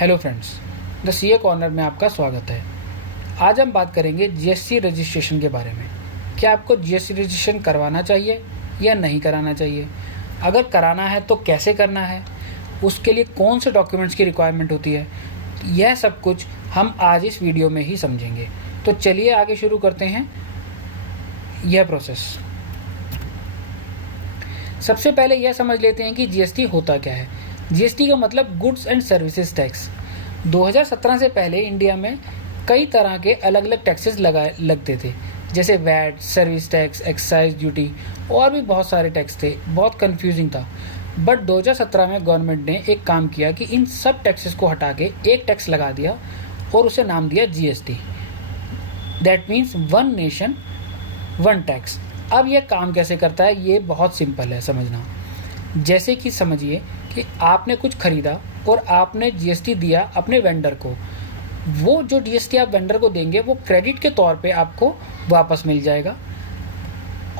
Hello friends, the CA corner में आपका स्वागत है। आज हम बात करेंगे जीएसटी रजिस्ट्रेशन के बारे में। क्या आपको जीएसटी रजिस्ट्रेशन करवाना चाहिए या नहीं कराना चाहिए? अगर कराना है तो कैसे करना है? उसके लिए कौन से डॉक्यूमेंट्स की रिक्वायरमेंट होती है? यह सब कुछ हम आज इस वीडियो में ही समझेंगे। तो चलिए आगे शुरू करते हैं यह प्रोसेस। सबसे पहले यह समझ लेते हैं कि जीएसटी होता क्या है। जीएसटी का मतलब गुड्स एंड सर्विसेज टैक्स। 2017 से पहले इंडिया में कई तरह के अलग अलग टैक्सेस लगते थे, जैसे VAT, service tax, excise duty और भी बहुत सारे टैक्स थे। बहुत कंफ्यूजिंग था। बट 2017 में गवर्नमेंट ने एक काम किया कि इन सब टैक्सेस को हटा के एक टैक्स लगा दिया और उसे नाम दिया GST. That means one nation one tax. अब यह काम कैसे करता है, ये बहुत सिंपल है समझना। जैसे कि समझिए कि आपने कुछ खरीदा और आपने जीएसटी दिया अपने वेंडर को। वो जो जीएसटी आप वेंडर को देंगे वो क्रेडिट के तौर पे आपको वापस मिल जाएगा।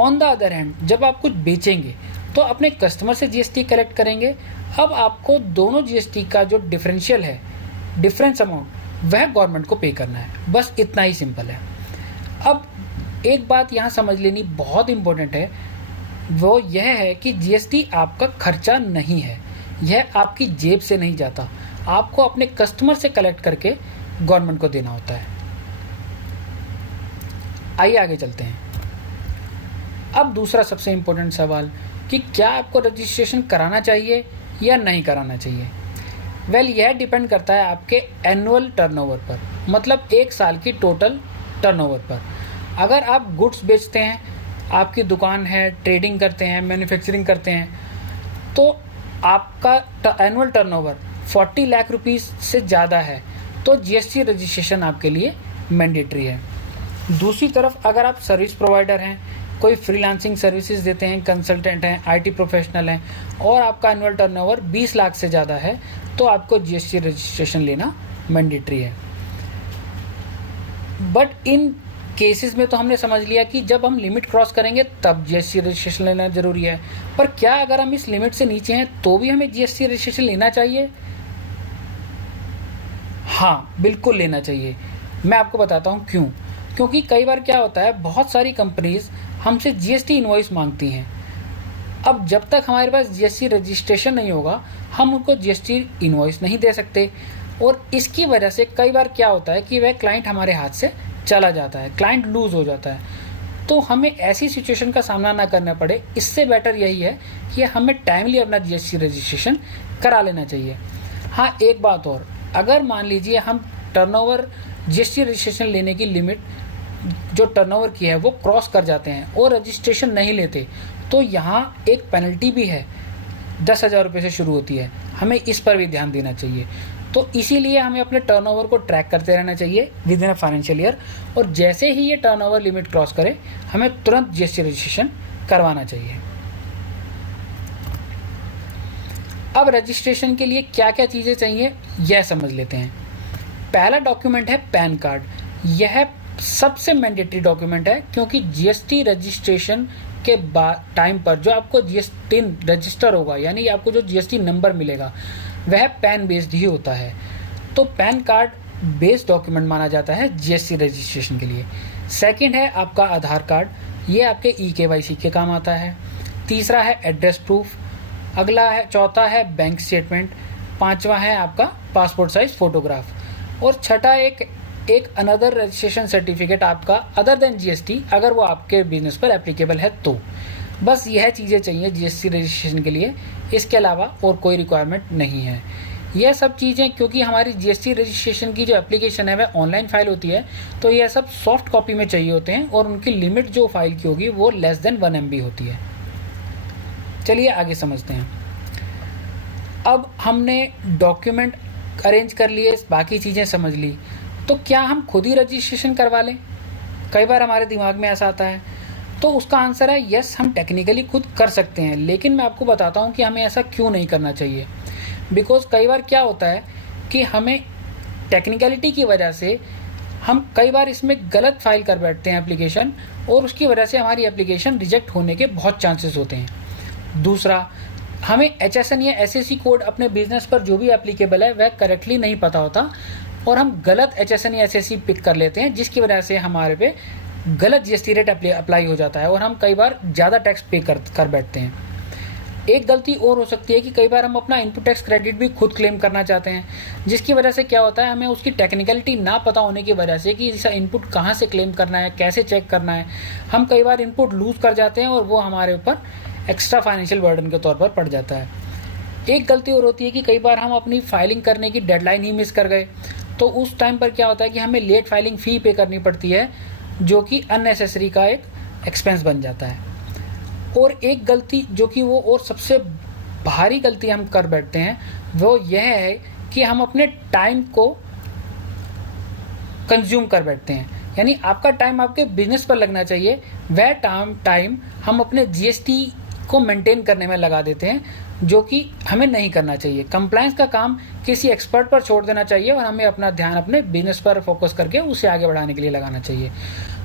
ऑन द अदर हैंड, जब आप कुछ बेचेंगे तो अपने कस्टमर से जीएसटी कलेक्ट करेंगे। अब आपको दोनों जीएसटी का जो डिफरेंशियल है, डिफरेंस अमाउंट, वह गवर्नमेंट को पे करना है। बस इतना ही सिंपल है। अब एक बात यहाँ समझ लेनी बहुत इम्पोर्टेंट है, वो यह है कि जीएसटी आपका खर्चा नहीं है। यह आपकी जेब से नहीं जाता, आपको अपने कस्टमर से कलेक्ट करके गवर्नमेंट को देना होता है। आइए आगे चलते हैं। अब दूसरा सबसे इम्पोर्टेंट सवाल कि क्या आपको रजिस्ट्रेशन कराना चाहिए या नहीं कराना चाहिए। यह डिपेंड करता है आपके एनुअल टर्नओवर पर, मतलब एक साल की टोटल टर्नओवर पर। अगर आप गुड्स बेचते हैं, आपकी दुकान है, ट्रेडिंग करते हैं, मैन्युफैक्चरिंग करते हैं, तो आपका एनुअल टर्नओवर 40 लाख रुपीस से ज़्यादा है तो जीएसटी रजिस्ट्रेशन आपके लिए मैंडेटरी है। दूसरी तरफ अगर आप सर्विस प्रोवाइडर हैं, कोई फ्रीलांसिंग सर्विसेज देते हैं, कंसल्टेंट हैं, आईटी प्रोफेशनल हैं और आपका एनुअल टर्नओवर 20 लाख से ज़्यादा है तो आपको जीएसटी रजिस्ट्रेशन लेना मैंडेटरी है। बट इन केसेस में तो हमने समझ लिया कि जब हम लिमिट क्रॉस करेंगे तब जीएसटी रजिस्ट्रेशन लेना ज़रूरी है। पर क्या अगर हम इस लिमिट से नीचे हैं तो भी हमें जीएसटी रजिस्ट्रेशन लेना चाहिए? हाँ, बिल्कुल लेना चाहिए। मैं आपको बताता हूँ क्यों। क्योंकि कई बार क्या होता है, बहुत सारी कंपनीज हमसे जीएसटी इनवॉइस मांगती हैं। अब जब तक हमारे पास जीएसटी रजिस्ट्रेशन नहीं होगा, हम उनको जीएसटी इनवॉइस नहीं दे सकते। और इसकी वजह से कई बार क्या होता है कि वह क्लाइंट हमारे हाथ से चला जाता है, क्लाइंट लूज़ हो जाता है। तो हमें ऐसी सिचुएशन का सामना ना करना पड़े, इससे बेटर यही है कि हमें टाइमली अपना जीएसटी रजिस्ट्रेशन करा लेना चाहिए। हाँ, एक बात और, अगर मान लीजिए हम टर्नओवर जीएसटी रजिस्ट्रेशन लेने की लिमिट जो टर्नओवर की है वो क्रॉस कर जाते हैं और रजिस्ट्रेशन नहीं लेते, तो यहाँ एक पेनल्टी भी है, 10,000 रुपये से शुरू होती है। हमें इस पर भी ध्यान देना चाहिए। तो इसीलिए हमें अपने टर्नओवर को ट्रैक करते रहना चाहिए with in a financial year, और जैसे ही ये टर्नओवर लिमिट क्रॉस करे हमें तुरंत जीएसटी रजिस्ट्रेशन करवाना चाहिए। अब रजिस्ट्रेशन के लिए क्या क्या चीज़ें चाहिए यह समझ लेते हैं। पहला डॉक्यूमेंट है पैन कार्ड। यह सबसे मैंडेटरी डॉक्यूमेंट है, क्योंकि जीएसटी रजिस्ट्रेशन के बाद टाइम पर जो आपको जीएसटी रजिस्टर होगा, यानी आपको जो जीएसटी नंबर मिलेगा वह पैन बेस्ड ही होता है। तो पैन कार्ड बेस्ड डॉक्यूमेंट माना जाता है जीएसटी रजिस्ट्रेशन के लिए। सेकंड है आपका आधार कार्ड, ये आपके ई-केवाईसी के काम आता है। तीसरा है एड्रेस प्रूफ। चौथा है बैंक स्टेटमेंट। पांचवा है आपका पासपोर्ट साइज फोटोग्राफ। और छठा एक अनदर रजिस्ट्रेशन सर्टिफिकेट आपका अदर देन जीएसटी, अगर वो आपके बिजनेस पर एप्लीकेबल है तो। बस यह चीज़ें चाहिए जीएसटी रजिस्ट्रेशन के लिए, इसके अलावा और कोई रिक्वायरमेंट नहीं है। यह सब चीज़ें, क्योंकि हमारी जीएसटी रजिस्ट्रेशन की जो एप्लीकेशन है वह ऑनलाइन फाइल होती है, तो यह सब सॉफ्ट कॉपी में चाहिए होते हैं और उनकी लिमिट जो फाइल की होगी वो लेस देन 1 MB होती है। चलिए आगे समझते हैं। अब हमने डॉक्यूमेंट अरेंज कर लिए, बाकी चीज़ें समझ ली, तो क्या हम खुद ही रजिस्ट्रेशन करवा लें? कई बार हमारे दिमाग में ऐसा आता है। तो उसका आंसर है यस, हम टेक्निकली खुद कर सकते हैं, लेकिन मैं आपको बताता हूँ कि हमें ऐसा क्यों नहीं करना चाहिए। बिकॉज़ कई बार क्या होता है कि हमें टेक्निकलिटी की वजह से हम कई बार इसमें गलत फाइल कर बैठते हैं एप्लीकेशन, और उसकी वजह से हमारी एप्लीकेशन रिजेक्ट होने के बहुत चांसेस होते हैं। दूसरा, हमें HSN या SAC कोड अपने बिजनेस पर जो भी एप्लीकेबल है वह करेक्टली नहीं पता होता और हम गलत HSN या SAC पिक कर लेते हैं, जिसकी वजह से हमारे पे गलत GST रेट अप्लाई हो जाता है और हम कई बार ज़्यादा टैक्स पे कर बैठते हैं। एक गलती और हो सकती है कि कई बार हम अपना इनपुट टैक्स क्रेडिट भी खुद क्लेम करना चाहते हैं, जिसकी वजह से क्या होता है, हमें उसकी टेक्निकलिटी ना पता होने की वजह से कि इसका इनपुट कहाँ से क्लेम करना है, कैसे चेक करना है, हम कई बार इनपुट लूज़ कर जाते हैं और वो हमारे ऊपर एक्स्ट्रा फाइनेंशियल बर्डन के तौर पर पड़ जाता है। एक गलती और होती है कि कई बार हम अपनी फाइलिंग करने की डेडलाइन ही मिस कर गए, तो उस टाइम पर क्या होता है कि हमें लेट फाइलिंग फ़ी पे करनी पड़ती है, जो कि अननेसेसरी का एक एक्सपेंस बन जाता है। और एक गलती जो कि वो और सबसे भारी गलती हम कर बैठते हैं वो यह है कि हम अपने टाइम को कंज्यूम कर बैठते हैं। यानी आपका टाइम आपके बिजनेस पर लगना चाहिए, वह टाइम हम अपने GST को मेंटेन करने में लगा देते हैं, जो कि हमें नहीं करना चाहिए। कंप्लायंस का काम किसी एक्सपर्ट पर छोड़ देना चाहिए और हमें अपना ध्यान अपने बिजनेस पर फोकस करके उसे आगे बढ़ाने के लिए लगाना चाहिए।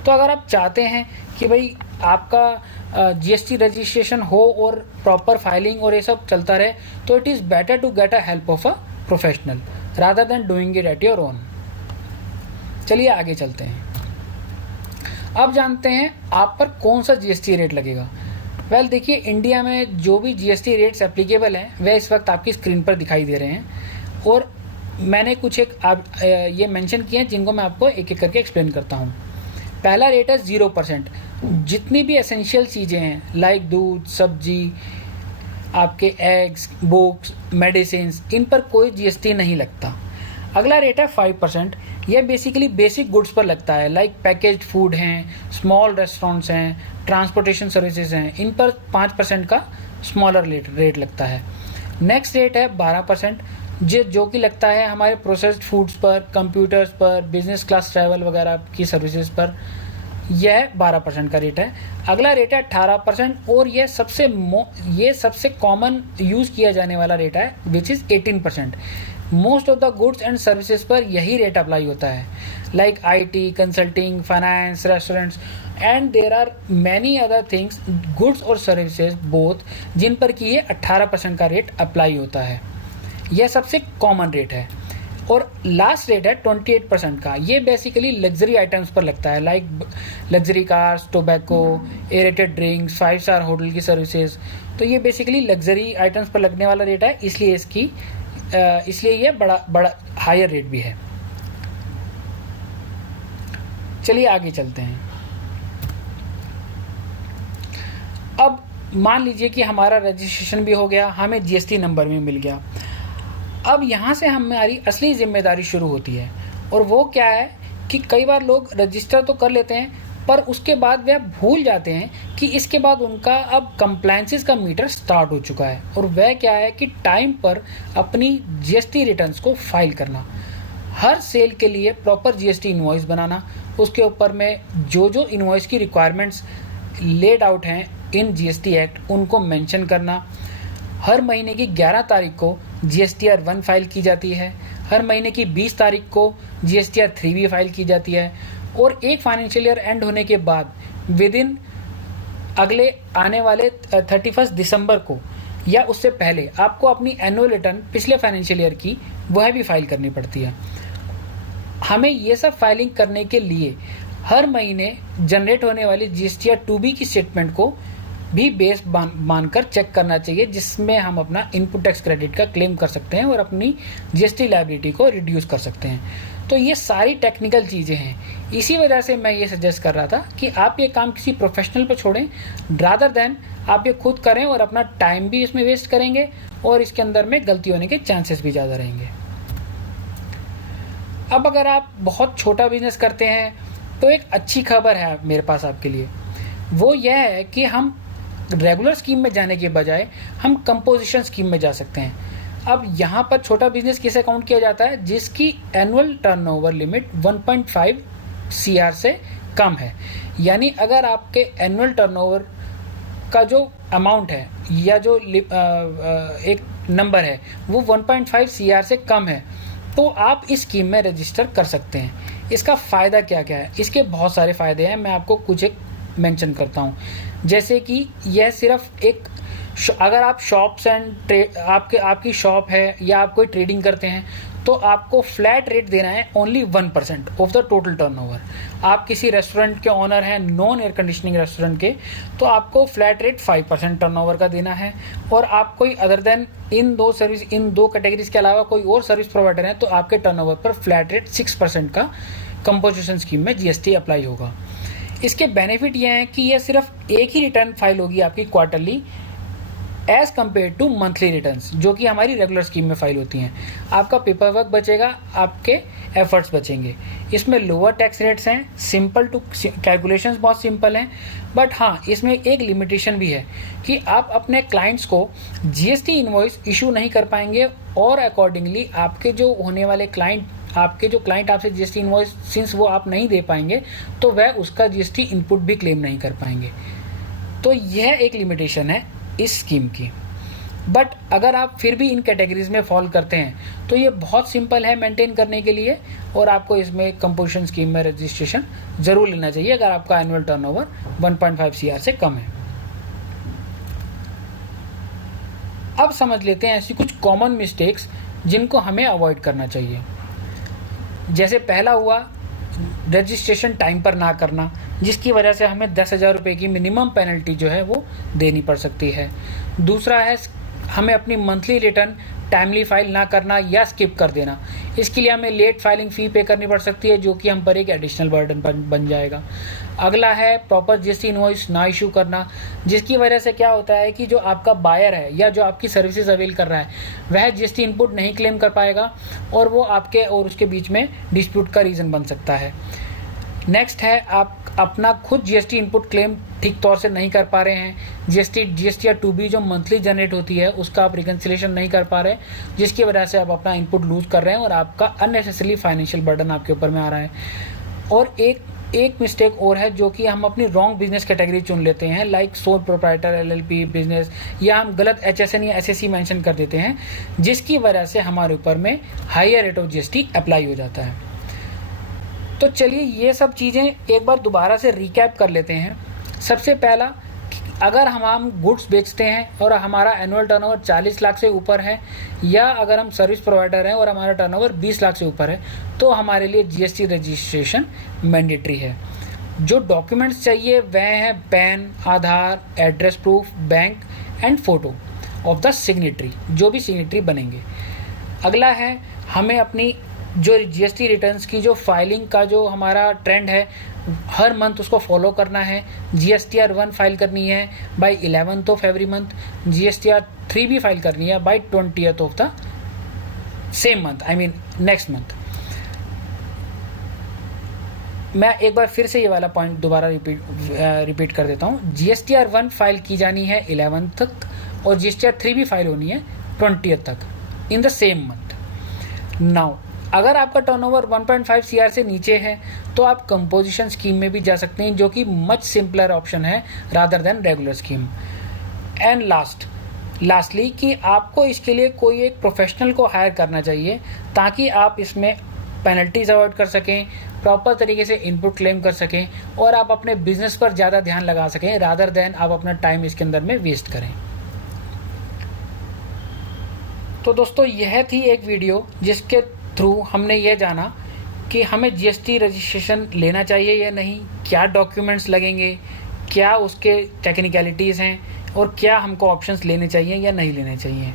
तो अगर आप चाहते हैं कि भाई आपका GST रजिस्ट्रेशन हो और प्रॉपर फाइलिंग और ये सब चलता रहे, तो it is better to get a help of a professional rather than doing it at your own. चलिए आगे चलते हैं। अब जानते हैं आप पर कौन सा GST रेट लगेगा। वेल देखिए, इंडिया में जो भी GST रेट्स एप्लीकेबल हैं वह इस वक्त आपकी स्क्रीन पर दिखाई दे रहे हैं और मैंने कुछ ये मेंशन किए हैं जिनको मैं आपको एक एक करके एक्सप्लेन करता हूँ। पहला रेट है 0%। जितनी भी एसेंशियल चीज़ें हैं लाइक दूध, सब्जी, आपके एग्स, बुक्स, मेडिसिन्स, इन पर कोई GST नहीं लगता। अगला रेट है 5%। यह बेसिकली बेसिक गुड्स पर लगता है, लाइक पैकेज्ड फूड हैं, स्मॉल रेस्टोरेंट्स हैं, ट्रांसपोर्टेशन सर्विसेज हैं, इन पर 5% का स्मॉलर रेट लगता है। नेक्स्ट रेट है 12%, जो कि लगता है हमारे प्रोसेस्ड फूड्स पर, कंप्यूटर्स पर, बिजनेस क्लास ट्रैवल वगैरह की सर्विसेज पर। यह 12% का रेट है। अगला रेट है 18% और यह सबसे कॉमन यूज़ किया जाने वाला रेट है, which is 18%। Most of the goods and services पर यही रेट अप्लाई होता है, like IT, consulting, finance, restaurants and there are many other things, goods और सर्विसेज बोथ, जिन पर कि ये 18% का रेट अप्लाई होता है। यह सबसे कॉमन रेट है। और लास्ट रेट है 28% का। ये बेसिकली लग्जरी आइटम्स पर लगता है, like luxury cars, tobacco, aerated drinks, 5 star hotel की सर्विसेज। तो ये बेसिकली लग्जरी आइटम्स पर लगने वाला रेट है, इसलिए ये बड़ा हायर रेट भी है। चलिए आगे चलते हैं। अब मान लीजिए कि हमारा रजिस्ट्रेशन भी हो गया, हमें GST नंबर भी मिल गया। अब यहाँ से हमारी असली जिम्मेदारी शुरू होती है, और वो क्या है कि कई बार लोग रजिस्टर तो कर लेते हैं पर उसके बाद वह भूल जाते हैं कि इसके बाद उनका अब कंप्लायंसेस का मीटर स्टार्ट हो चुका है, और वह क्या है कि टाइम पर अपनी GST रिटर्न्स को फाइल करना, हर सेल के लिए प्रॉपर GST इनवॉइस बनाना, उसके ऊपर में जो इनवॉइस की रिक्वायरमेंट्स लेड आउट हैं इन GST एक्ट उनको मेंशन करना। हर महीने की 11 तारीख को GSTR 1 फाइल की जाती है, हर महीने की 20 तारीख को GSTR 3 भी फाइल की जाती है, और एक फाइनेंशियल ईयर एंड होने के बाद विद इन अगले आने वाले 31 दिसंबर को या उससे पहले आपको अपनी एनुअल रिटर्न पिछले फाइनेंशियल ईयर की वह भी फाइल करनी पड़ती है। हमें ये सब फाइलिंग करने के लिए हर महीने जनरेट होने वाली GSTR 2B की स्टेटमेंट को भी बेस मानकर चेक करना चाहिए, जिसमें हम अपना इनपुट टैक्स क्रेडिट का क्लेम कर सकते हैं और अपनी GST लायबिलिटी को रिड्यूस कर सकते हैं। तो ये सारी टेक्निकल चीज़ें हैं। इसी वजह से मैं ये सजेस्ट कर रहा था कि आप ये काम किसी प्रोफेशनल पर छोड़ें रादर देन आप ये खुद करें, और अपना टाइम भी इसमें वेस्ट करेंगे और इसके अंदर में गलती होने के चांसेस भी ज़्यादा रहेंगे। अब अगर आप बहुत छोटा बिजनेस करते हैं तो एक अच्छी खबर है मेरे पास आपके लिए, वो यह है कि हम रेगुलर स्कीम में जाने के बजाय हम कंपोजिशन स्कीम में जा सकते हैं। अब यहाँ पर छोटा बिजनेस किसे काउंट किया जाता है? जिसकी एनुअल टर्नओवर लिमिट 1.5 CR से कम है। यानी अगर आपके एनुअल टर्नओवर का जो अमाउंट है या जो एक नंबर है वो 1.5 CR से कम है, तो आप इस स्कीम में रजिस्टर कर सकते हैं। इसका फ़ायदा क्या क्या है? इसके बहुत सारे फ़ायदे हैं, मैं आपको कुछ एक मेंशन करता हूँ। जैसे कि यह सिर्फ एक अगर आप शॉप्स एंड आपकी शॉप है या आप कोई ट्रेडिंग करते हैं तो आपको फ्लैट रेट देना है only 1% of the total turnover. आप किसी रेस्टोरेंट के ओनर हैं, नॉन एयर कंडीशनिंग रेस्टोरेंट के, तो आपको फ्लैट रेट 5% टर्नओवर का देना है। और आप कोई अदर देन इन दो कैटेगरीज के अलावा कोई और सर्विस प्रोवाइडर हैं तो आपके टर्नओवर पर फ्लैट रेट 6% का कंपोजिशन स्कीम में जीएसटी अप्लाई होगा। इसके बेनिफिट ये हैं कि यह सिर्फ एक ही रिटर्न फाइल होगी आपकी quarterly as compare to monthly returns, जो कि हमारी रेगुलर स्कीम में फाइल होती हैं। आपका पेपर वर्क बचेगा, आपके एफर्ट्स बचेंगे। इसमें लोअर टैक्स रेट्स हैं, सिंपल टू कैलकुलेशंस बहुत सिंपल हैं, बट हाँ इसमें एक लिमिटेशन भी है कि आप अपने क्लाइंट्स को जीएसटी इनवॉइस इशू नहीं कर पाएंगे और अकॉर्डिंगली आपके जो होने वाले आपके जो क्लाइंट आपसे जीएसटी इनवॉइस सिंस वो आप नहीं दे पाएंगे तो वह उसका जीएसटी इनपुट भी क्लेम नहीं कर पाएंगे। तो यह एक लिमिटेशन है इस स्कीम की। बट अगर आप फिर भी इन कैटेगरीज में फॉल करते हैं तो ये बहुत सिंपल है मेंटेन करने के लिए और आपको इसमें कंपोजिशन स्कीम में रजिस्ट्रेशन ज़रूर लेना चाहिए अगर आपका एनुअल टर्नओवर 1.5 CR से कम है। अब समझ लेते हैं ऐसी कुछ कॉमन मिस्टेक्स जिनको हमें अवॉइड करना चाहिए। जैसे पहला हुआ रजिस्ट्रेशन टाइम पर ना करना, जिसकी वजह से हमें 10,000 रुपये की मिनिमम पेनल्टी जो है वो देनी पड़ सकती है। दूसरा है हमें अपनी मंथली रिटर्न टाइमली फाइल ना करना या स्किप कर देना। इसके लिए हमें लेट फाइलिंग फ़ी पे करनी पड़ सकती है जो कि हम पर एक एडिशनल बर्डन बन जाएगा। अगला है प्रॉपर जीएसटी इनवॉइस ना इशू करना, जिसकी वजह से क्या होता है कि जो आपका बायर है या जो आपकी सर्विसेज अवेल कर रहा है वह जीएसटी इनपुट नहीं क्लेम कर पाएगा और वो आपके और उसके बीच में डिस्प्यूट का रीज़न बन सकता है। नेक्स्ट है आप अपना खुद जीएसटी इनपुट क्लेम ठीक तौर से नहीं कर पा रहे हैं। जीएसटी या 2B जो मंथली जनरेट होती है उसका आप रिकन्सिलेशन नहीं कर पा रहे, जिसकी वजह से आप अपना इनपुट लूज कर रहे हैं और आपका अननेसेसरी फाइनेंशियल बर्डन आपके ऊपर में आ रहा है। और एक मिस्टेक और है जो कि हम अपनी रॉन्ग बिजनेस कैटेगरी चुन लेते हैं, like sole proprietor, LLP business, या हम गलत HSN या SSC मेंशन कर देते हैं, जिसकी वजह से हमारे ऊपर में higher rate of GST apply हो जाता है। तो चलिए ये सब चीज़ें एक बार दोबारा से रिकैप कर लेते हैं। सबसे पहला, अगर हम गुड्स बेचते हैं और हमारा एनुअल टर्नओवर 40 लाख से ऊपर है या अगर हम सर्विस प्रोवाइडर हैं और हमारा टर्नओवर 20 लाख से ऊपर है तो हमारे लिए जीएसटी रजिस्ट्रेशन मैंडेटरी है। जो डॉक्यूमेंट्स चाहिए वह हैं pan, Aadhaar, address proof, bank and photo of the signatory, जो भी सिग्नेटरी बनेंगे। अगला है हमें अपनी जो जीएसटी रिटर्न्स की जो फाइलिंग का जो हमारा ट्रेंड है हर मंथ उसको फॉलो करना है। GSTR 1 फाइल करनी है by 11th of every month, GSTR 3 भी फाइल करनी है by 20th of the same month, I mean next month. मैं एक बार फिर से ये वाला पॉइंट दोबारा रिपीट कर देता हूँ। GSTR 1 फाइल की जानी है 11th तक और GSTR 3 भी फाइल होनी है 20th तक in the same month. Now अगर आपका टर्नओवर 1.5 CR से नीचे है तो आप कंपोजिशन स्कीम में भी जा सकते हैं, जो कि मच सिंपलर ऑप्शन है rather than regular scheme. And lastly कि आपको इसके लिए कोई एक प्रोफेशनल को हायर करना चाहिए ताकि आप इसमें पेनल्टीज अवॉइड कर सकें, प्रॉपर तरीके से इनपुट क्लेम कर सकें और आप अपने बिजनेस पर ज़्यादा ध्यान लगा सकें रादर देन आप अपना टाइम इसके अंदर में वेस्ट करें। तो दोस्तों यह थी एक वीडियो जिसके थ्रू हमने ये जाना कि हमें जीएसटी रजिस्ट्रेशन लेना चाहिए या नहीं, क्या डॉक्यूमेंट्स लगेंगे, क्या उसके टेक्निकलिटीज़ हैं और क्या हमको ऑप्शंस लेने चाहिए या नहीं लेने चाहिए।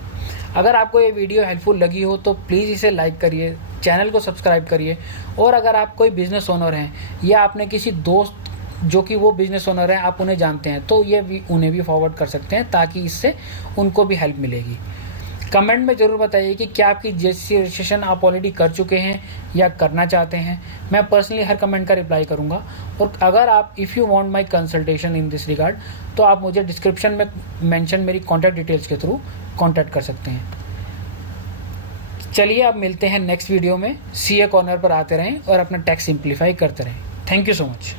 अगर आपको ये वीडियो हेल्पफुल लगी हो तो प्लीज़ इसे लाइक करिए, चैनल को सब्सक्राइब करिए और अगर आप कोई बिज़नेस ओनर हैं या आपने किसी दोस्त जो कि वो बिज़नेस ओनर हैं आप उन्हें जानते हैं तो ये उन्हें भी फॉरवर्ड कर सकते हैं ताकि इससे उनको भी हेल्प मिलेगी। कमेंट में ज़रूर बताइए कि क्या आपकी जीएसटी रजिस्ट्रेशन आप ऑलरेडी कर चुके हैं या करना चाहते हैं। मैं पर्सनली हर कमेंट का रिप्लाई करूंगा और अगर आप if you want my consultation in this regard तो आप मुझे डिस्क्रिप्शन में मेंशन मेरी कॉन्टैक्ट डिटेल्स के थ्रू कॉन्टैक्ट कर सकते हैं। चलिए अब मिलते हैं नेक्स्ट वीडियो में। CA कॉर्नर पर आते रहें और अपना टैक्स सिंप्लीफाई करते रहें। Thank you so much.